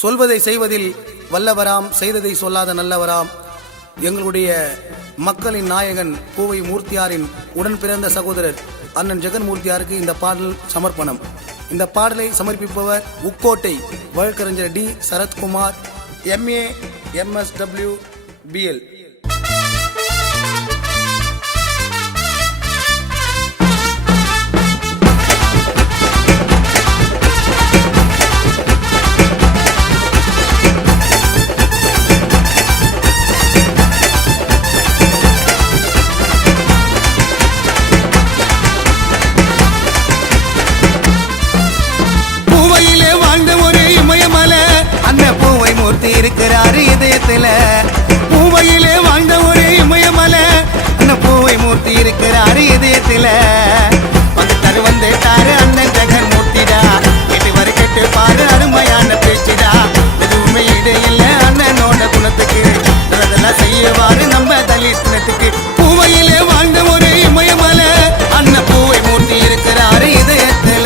சொல்வதை செய்வதில் வல்லவராம், செய்ததை சொல்லாத நல்லவராம். எங்களுடைய மக்களின் நாயகன் பூவை மூர்த்தியாரின் உடன் பிறந்த சகோதரர் அண்ணன் ஜெகன்மூர்த்தியாருக்கு இந்த பாடல் சமர்ப்பணம். இந்த பாடலை சமர்ப்பிப்பவர் உக்கோட்டை வழக்கறிஞர் T Sarathkumar, MA MSW BL. இருக்கிறாரு இதயத்துல, பூவையிலே வாழ்ந்த ஒரு இமயமலை, அந்த பூவை மூர்த்தி இருக்கிறாரு இதயத்துல. வந்துட்டாரு அண்ணன் ஜெகன் மூர்த்திடா, கேட்டு வர கேட்டு பாரு அருமையான பேச்சுடா. எதுவுமே இட இல்ல அண்ணனோட குணத்துக்கு, அதெல்லாம் செய்யவாரு நம்ம தலித்தினத்துக்கு. பூவையிலே வாழ்ந்த ஒரு இமயமலை, அண்ணன் பூவை மூர்த்தி இருக்கிறாரு இதயத்துல.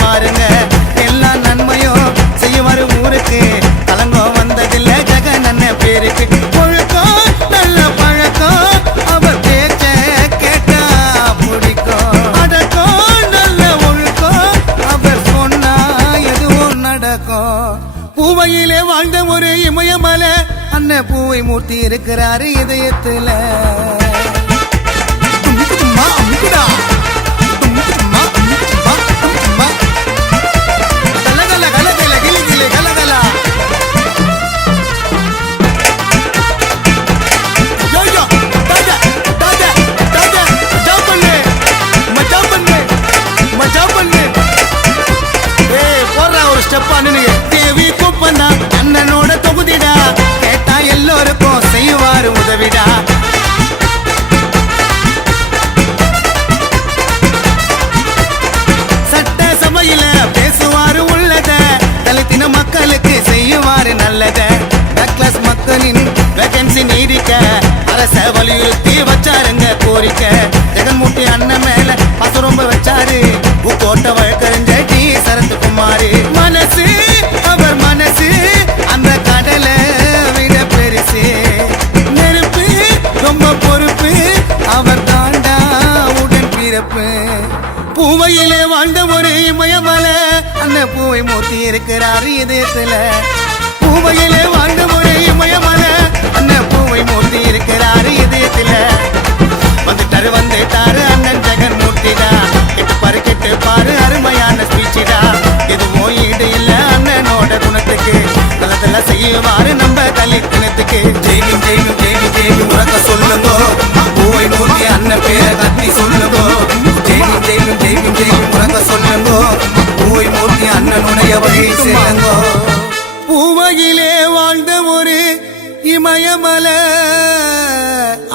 பாருங்க எல்லா நன்மையும் செய்வாரு ஊருக்கு, கலங்கம் வந்ததில்ல ஜெகன் அண்ணன் பேருக்கு. ஒழுக்கம் நல்ல பழக்கம், அவர் பேச்ச கேட்டா பிடிக்கும். அடக்கம் நல்ல ஒழுக்கம், அவர் சொன்னா எதுவும் நடக்கும். பூவையிலே வாழ்ந்த ஒரு இமயமலை, அண்ணன் பூவை மூர்த்தி இருக்கிறாரு இதயத்துல. தேவி குப்பந்தா அண்ணனோட தொகுதிடா, கேட்டா எல்லோருக்கும் செய்வாரு உதவிடா. சட்ட சபையில பேசுவாரு உள்ளத, தலித்தின மக்களுக்கு செய்வாரு நல்லத. பேக்லாஸ் மக்களின் வேகன்சி நீடிக்க அரச வலியுறுத்தி வச்சாருங்க கோரிக்கை. ஜெகன்மூர்த்தி அண்ணன் மேல பாசம் ரொம்ப வச்சாரு உக்கோட்டை வழக்கறிஞர் டி சரத்குமார். மனசு அவர் மனசு அந்த கடலை விட பெருசு, நெருப்பு ரொம்ப பொறுப்பு, அவர் தாண்டா உடன் பிறப்பு. பூவையிலே வாழ்ந்த ஒரு இமயமலை, அந்த பூவை மூர்த்தி இருக்கிறாரு இதயத்துல. பூவையிலே வாழ்ந்த ஒரு இமயமலை, அந்த பூவை மூர்த்தி இருக்கிறாரு இதயத்துல. வந்துட்டாரு அண்ணன் ஜெகன் மூர்த்திடா, கேட்டு பாரு அருமையான ஸ்பீச்சிடா. எதுவும் ஈடு இல்ல அண்ணனோட குணத்துக்கு, அதெல்லாம் செய்வாரு நம்ம தலித்தினத்துக்கு. ஜெய்வி ஜெய்வி ஜெய்வி ஜெய்வி உறக்க சொல்லுங்க, பூவை மூர்த்தி அண்ணன் பேரை கத்தி சொல்லுங்க. ஜெய்வி ஜெய்வி ஜெய்வி ஜெய்வி உறக்க சொல்லுங்க, பூவை மூர்த்தி அண்ணனுடைய வழி செல்லுங்க. பூவையிலே வாழ்ந்த ஒரு இமயமலை,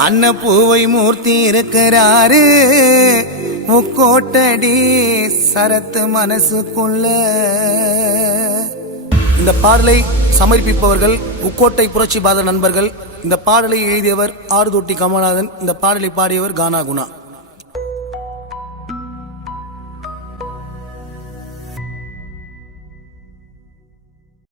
அண்ணன் பூவை மூர்த்தி இருக்கிறாரு முக்கோட்டடி சரத்து மனசுக்குள்ள. இந்த பாடலை சமர்ப்பிப்பவர்கள் உக்கோட்டை புரட்சி பாத நண்பர்கள். இந்த பாடலை எழுதியவர் ஆறுதொட்டி கமலநாதன். இந்த பாடலை பாடியவர் கானா குணா.